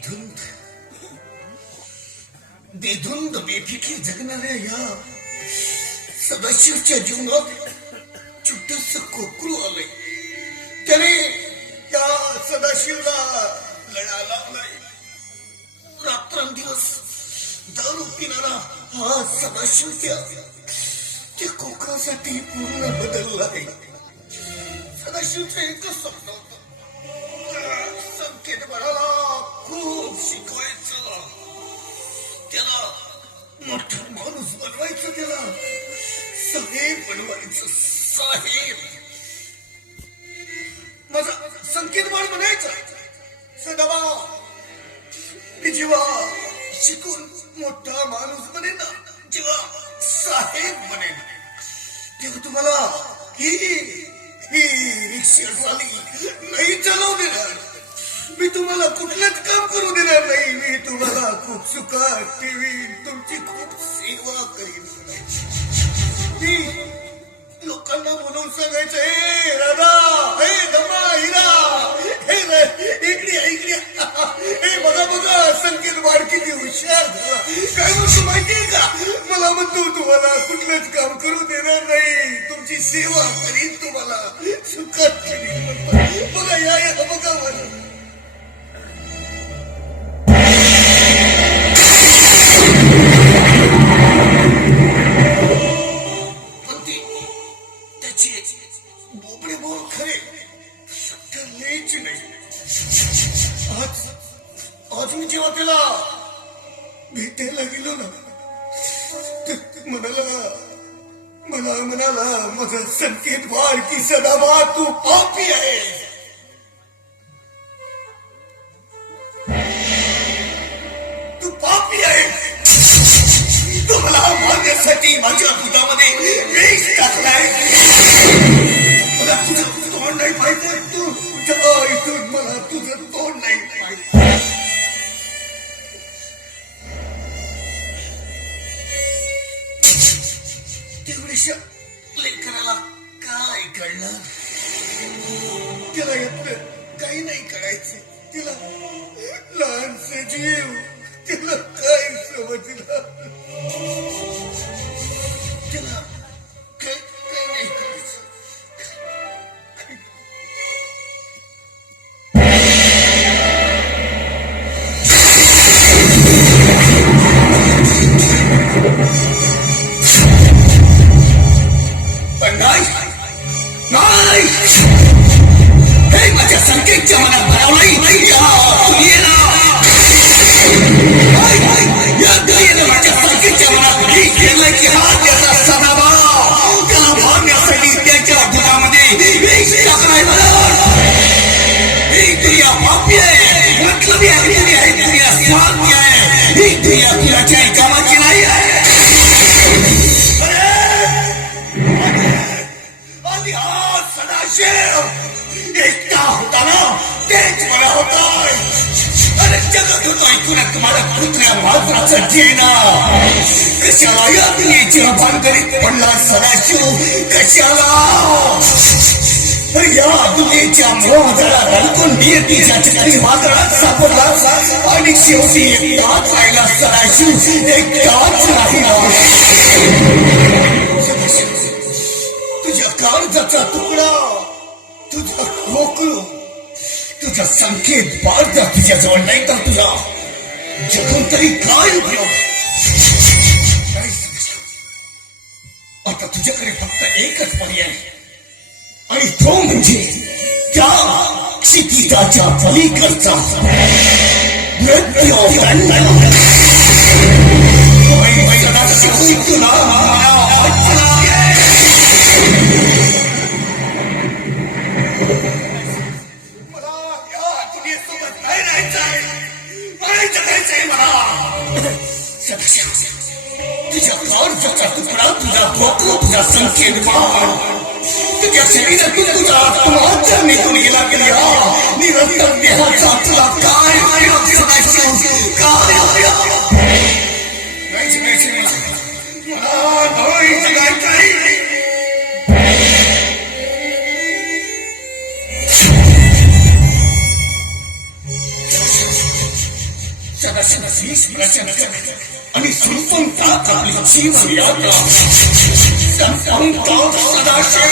बेधुंद बेधुंद बेफिकी जगणाऱ्या या सदाशिवच्या जीवनात छोटस कोकरू आलंय. त्याने त्या सदाशिवला लढा लावलाय. रात्रंदिवस दारू पिणारा हा सदाशिव त्या कोकरासाठी पूर्ण बदललाय. सदाशिवचं एकच स्वप्न होतं, संकेत बळाला खूप शिकवायचं, त्याला मोठा माणूस बनवायचं, त्याला साहेब बनवायचं. साहेब माझा संकेत बाळ म्हणायचं, सदाबा मी जेव्हा शिकून मोठा माणूस बनेन ना, जेव्हा साहेब बनेन, तेव्हा तुम्हाला ही रिक्षावाली नाही चालवू देणार. मी तुम्हाला कुठलंच काम करू देणार नाही. मी तुम्हाला खूप सुखात ठेवीन, तुमची खूप सेवा करीन. मी लोकांना बोलवून सांगायचं, हे राधा, हे दमा, हिरा, हे इकडे हे बघा बघा संकेत वाढ किती हुशार झाला. काय म्हणतो माहितीये का, मला म्हणतो तुम्हाला कुठलंच काम करू देणार नाही, तुमची सेवा करीन, तुम्हाला सुखात ठेवीन. बघा या बघा मला. बोबडे बोल खरे न्यायची नाही. आज मी जेव्हा त्याला भेटायला गेलो ना, म्हणाला माझा संकेत बाळ की सदाबा तू पापी आहे. तू पापी आहे. तू मला मारण्यासाठी माझ्या दुधामध्ये विष टाकलाय. मला तुझं तोंड नाही पाहिजे. तू इथून मला तुझं तोंड नाही पाहिजे. तेवढ्याशा लेकराला काय कळणार? त्याला यातलं काही नाही कळायचं. तिला लहानसे जीव, तिला काय समजलं? तिला काय नाही करायचं. पण नाही, हे माझ्या संकेतच्या मनात बनवलंय. माझ्या संकेतच्या मनात हे केलंय की हा त्याचा सदाबा, त्याला मारण्यासाठी त्याच्या दुधामध्ये विष टाकलाय. ही दुनिया पापी आहे, मतलब आहे, दुनिया स्वार्थी आहे. ही दुनिया कुणाच्या कामाची नाही आहे. आधी हा सदाशिव एकटा होता ना, तेच मला होतंय. अरे जगत होतो ऐकून तुम्हाला कुत्र्या वाजराचं जेना. कशाला या दुनियेची भानगडीत पडला सदाशिव, कशाला या दुनियेच्या मोहजाला अडकून नियतीच्या चक्री वादळात सापडला आणि शेवटी एकटाच राहिला सदाशिव, एकटाच राहिला. तुझ्या काळजाचा तुकडा, तुझा खोकलो, तुझा संकेत बाळजा तुझ्याजवळ नाही तर तुझा जगून तरी काय उपयोग? आता तुझ्याकडे फक्त एकच पर्याय आणि तो म्हणजे त्या क्षितिजाच्या पलीकडचा मृत्यू. तुझ्या काळजाचा तुकडा, तुझा खोकलो, तुझा संकेत बाळ, तुझ्या शरीरातून तुझा आत्मा जर निघून गेला गेला निरंतर देहाचा तुला काय सदाशिवशीष प्रचंड आणि संपवतात आपली जीवयात्रा. संपवतात सदाशिव.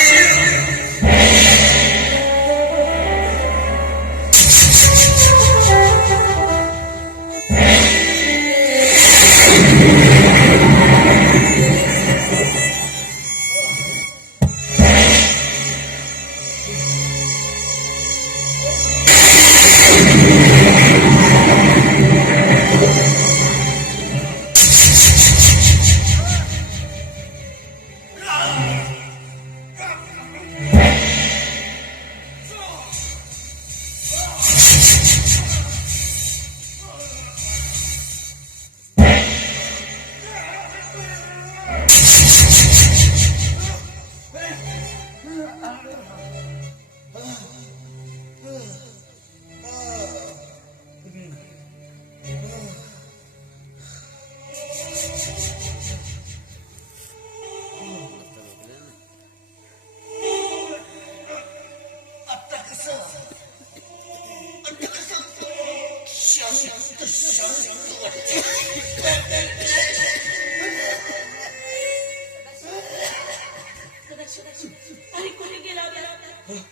आणि कुठे गेला होता?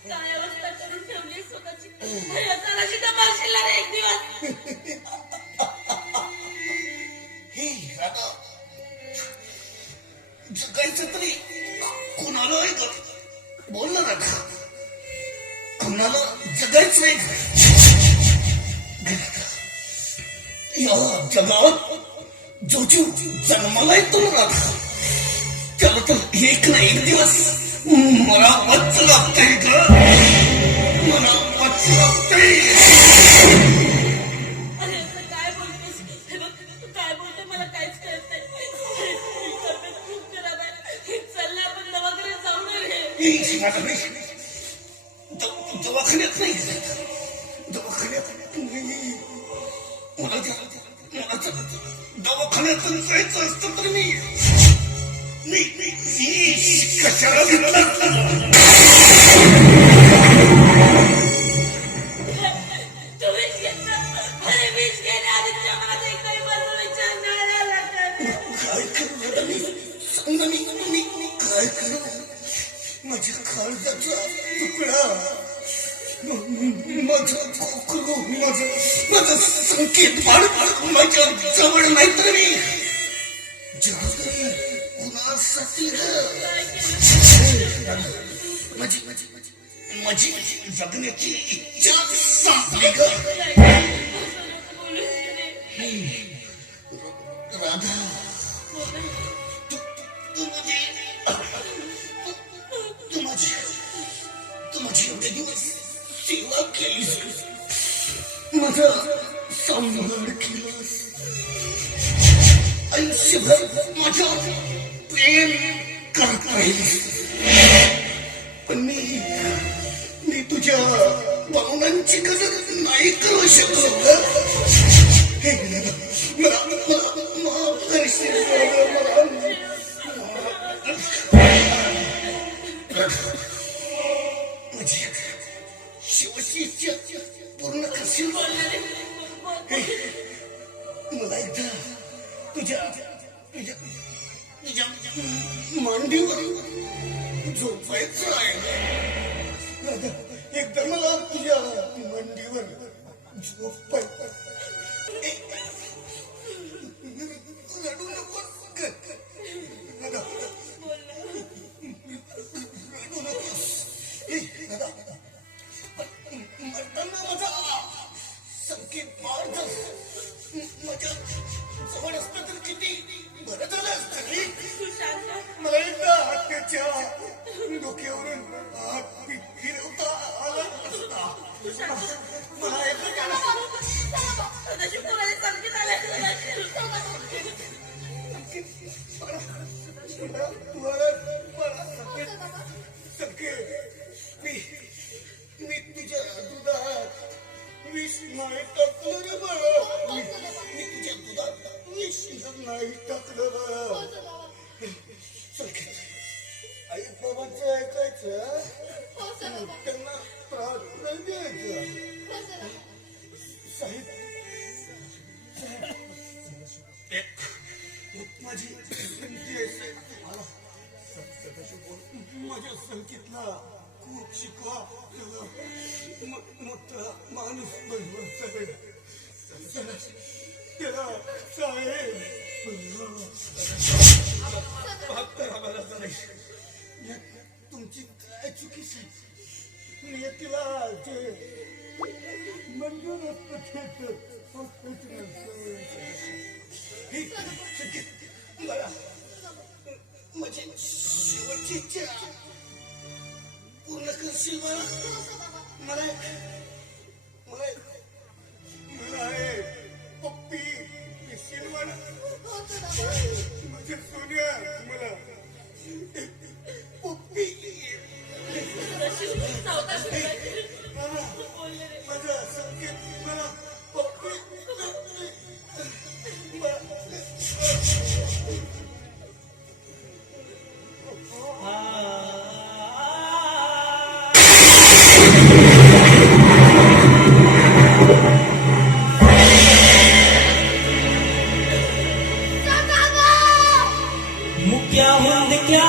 काय अवस्था करून ठेवली स्वतःची. सदाशिव तर मारशील रे एक दिवस. हे राधा, जगायचं तरी कुणाला आहे का? बोल ना राधा, कुणाला जगायचं आहे का? या जगात जो जीव जन्माला येतो ना राधा, त्याला तर एक ना एक दिवस मला वाच लागतंय ग. मला वाच लागतंय. अरे असं काय बोलतोस? हे बघ, तू काय बोलतोय मला काहीच कळत नाही. तब्येत खूप खराब आहे. चल ना आपण दवाखान्यात जाऊ ना रे. दवाखान्यात नाही, दवाखान्यात नाही. मला दवाखान्यातून जायचं असतं तर मी कशाला घेतला. तू विष घेतला. अरे विष घेण्याआधीच्या मनात एकही बरोबर विचार नाही आला का? काय करू मी? सांग ना, मी काय करू? माझ्या काळजाचा तुकडा, माझं खोकलो, माझं संकेत माझ्या जवळ नाही तर मी कुणासाठी माझी जगण्याची इच्छा संपली ग. राधा, तू माझी एवढे दिवस सेवा केलीस, माझा सांभाळ केलास, आयुष्यभर माझ्या प्रेम करत राहिलीस. पण मी तुझ्या भावनांची कदर नाही करू शकलो ग. हे मला माफ करशील? माझी शेवटची इच्छा पूर्ण करशील? मला एकदा तुझ्या मांडीवर झोपायचं आहे. एकदा मला तुझ्या मांडीवर झोपायचं. रडू नको, मरताना माझा संकेत मार माझ्या जवळ असतं तर किती बरं झालं असतं. मला एकदा त्याच्या डोक्यावरून हात फिरवता आला असता. मला मी तुझ्या दुधात विष नाही टाकलं रे बाळा. मी तुझ्या दुधात विष नाही टाकलं बाळा. आई बाबांचं ऐकायचं. संकेतला खूप शिकवा, त्याला मोठा माणूस बनवायचा आहे. त्याला साहेब आम्हाला तुमची काय चुकीची नियतीला ते मंजूर असतं मला म्हणजे शेवटची इच्छा पूर्ण करशील मला. मला मला मला हे पप्पी देशील मला. माझ्या सोन्या मला पप्पी माझा संकेत मला पप्पी मुक्या हुंद क्या